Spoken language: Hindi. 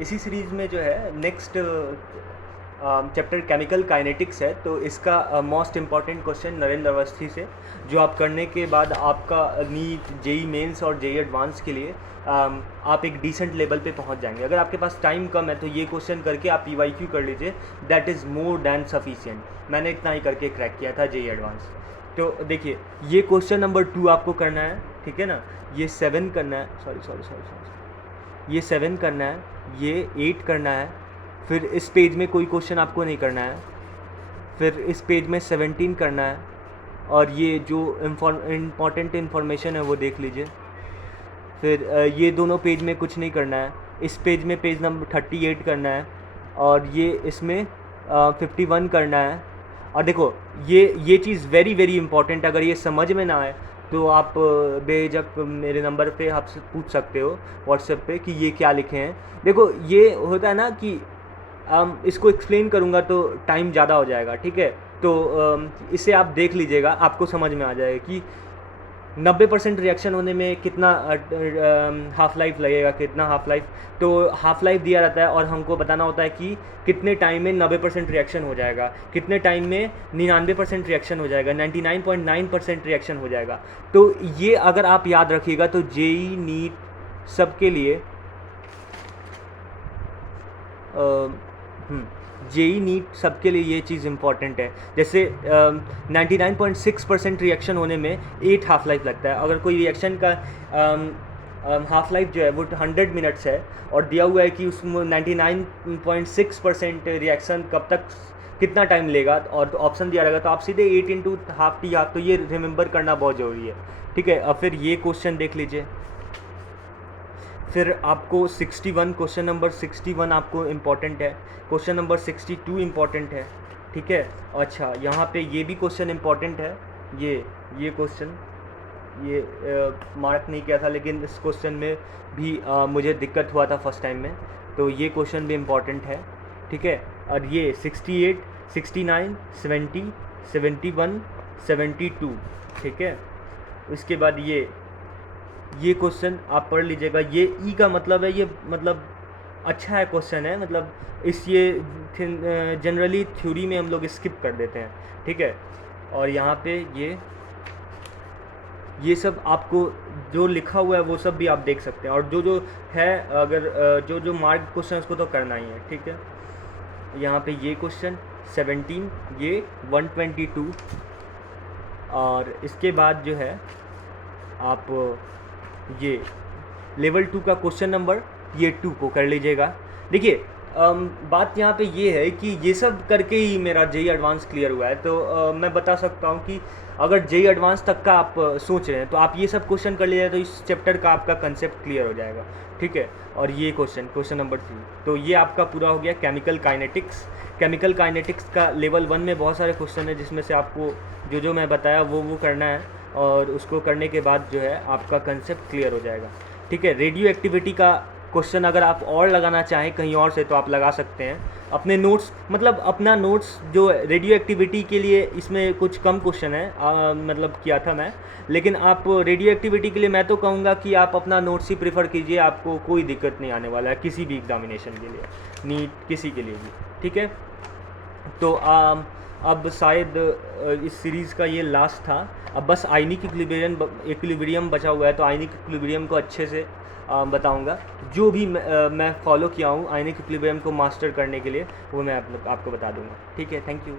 इसी सीरीज़ में जो है नेक्स्ट चैप्टर केमिकल काइनेटिक्स है। तो इसका most important question Narendra Awasthi से, जो आप करने के बाद आपका नीट जेई मेंस और जेई एडवांस के लिए आप एक डिसेंट लेवल पे पहुंच जाएंगे। अगर आपके पास टाइम कम है तो ये क्वेश्चन करके आप पीवाईक्यू कर लीजिए, that is more than sufficient. मैंने इतना ही करके क्रैक किया था जेई एडवांस। तो देखिए, ये क्वेश्चन नंबर 2 आपको करना है, ठीक है ना। ये 7 करना है, सॉरी, ये 7 करना है, ये 8 करना है। फिर इस पेज में कोई क्वेश्चन आपको नहीं करना है। फिर इस पेज में 17 करना है, और ये जो इम्पॉर्टेंट इन्फॉर्मेशन है वो देख लीजिए। फिर ये दोनों पेज में कुछ नहीं करना है। इस पेज में पेज नंबर 38 करना है, और ये इसमें 51 करना है। और देखो, ये चीज़ वेरी वेरी इंपॉर्टेंट, अगर ये समझ में ना आए तो आप बेझिझक मेरे नंबर पे आपसे पूछ सकते हो व्हाट्सएप पे कि ये क्या लिखे हैं। देखो, ये होता है ना कि इसको एक्सप्लेन करूँगा तो टाइम ज़्यादा हो जाएगा, ठीक है। तो इसे आप देख लीजिएगा, आपको समझ में आ जाएगा कि 90% रिएक्शन होने में कितना हाफ लाइफ लगेगा, कितना हाफ लाइफ। तो हाफ लाइफ दिया रहता है और हमको बताना होता है कि कितने टाइम में 90% रिएक्शन हो जाएगा, कितने टाइम में 99% रिएक्शन हो जाएगा, 99.9% रिएक्शन हो जाएगा। तो ये अगर आप याद रखिएगा तो जेई नीट सबके लिए जेई नीट सबके लिए ये चीज़ इंपॉर्टेंट है। जैसे 99.6% रिएक्शन होने में 8 हाफ लाइफ लगता है। अगर कोई रिएक्शन का हाफ लाइफ जो है वो 100 मिनट्स है, और दिया हुआ है कि उसमें 99.6% रिएक्शन कब तक कितना टाइम लेगा, और तो ऑप्शन दिया रहेगा, तो आप सीधे 8 इंटू हाफ टी हाफ, तो ये रिमेंबर करना बहुत ज़रूरी है, ठीक है। अब फिर ये क्वेश्चन देख लीजिए। फिर आपको 61 क्वेश्चन नंबर 61 आपको इम्पॉर्टेंट है, क्वेश्चन नंबर 62 इम्पॉर्टेंट है, ठीक है। अच्छा, यहाँ पे ये भी क्वेश्चन इम्पॉर्टेंट है। ये क्वेश्चन ये मार्क नहीं किया था, लेकिन इस क्वेश्चन में भी मुझे दिक्कत हुआ था फर्स्ट टाइम में, तो ये क्वेश्चन भी इम्पॉर्टेंट है, ठीक है। और ये 68, 69, 70, 71, 72, ठीक है। इसके बाद ये क्वेश्चन आप पढ़ लीजिएगा। ये ई का मतलब है, ये मतलब अच्छा है क्वेश्चन है, मतलब इस ये जनरली थ्योरी में हम लोग स्किप कर देते हैं, ठीक है। और यहाँ पे ये सब आपको जो लिखा हुआ है वो सब भी आप देख सकते हैं, और जो है, अगर जो मार्क क्वेश्चन उसको तो करना ही है, ठीक है। यहाँ पे ये क्वेश्चन 17, ये 122, और इसके बाद जो है आप ये लेवल 2 का क्वेश्चन नंबर ये 2 को कर लीजिएगा। देखिए, बात यहाँ पे ये है कि ये सब करके ही मेरा जेई एडवांस क्लियर हुआ है। तो मैं बता सकता हूँ कि अगर जेई एडवांस तक का आप सोच रहे हैं तो आप ये सब क्वेश्चन कर लीजिए, तो इस चैप्टर का आपका कंसेप्ट क्लियर हो जाएगा, ठीक है। और ये क्वेश्चन नंबर 3, तो ये आपका पूरा हो गया केमिकल काइनेटिक्स। केमिकल काइनेटिक्स का लेवल 1 में बहुत सारे क्वेश्चन है, जिसमें से आपको जो मैं बताया वो करना है, और उसको करने के बाद जो है आपका कंसेप्ट क्लियर हो जाएगा, ठीक है। रेडियो एक्टिविटी का क्वेश्चन अगर आप और लगाना चाहें कहीं और से तो आप लगा सकते हैं अपने नोट्स, मतलब अपना नोट्स जो रेडियो एक्टिविटी के लिए, इसमें कुछ कम क्वेश्चन है मतलब किया था मैं, लेकिन आप रेडियो एक्टिविटी के लिए मैं तो कहूँगा कि आप अपना नोट्स ही प्रेफर कीजिए, आपको कोई दिक्कत नहीं आने वाला है किसी भी एग्जामिनेशन के लिए, नीट किसी के लिए भी, ठीक है। तो अब शायद इस सीरीज़ का ये लास्ट था। अब बस आयनिक इक्विलिब्रियम बचा हुआ है, तो आयनिक इक्विलिब्रियम को अच्छे से बताऊंगा। जो भी मैं फॉलो किया हूँ आयनिक इक्विलिब्रियम को मास्टर करने के लिए, वो मैं आपको बता दूंगा, ठीक है। Thank you.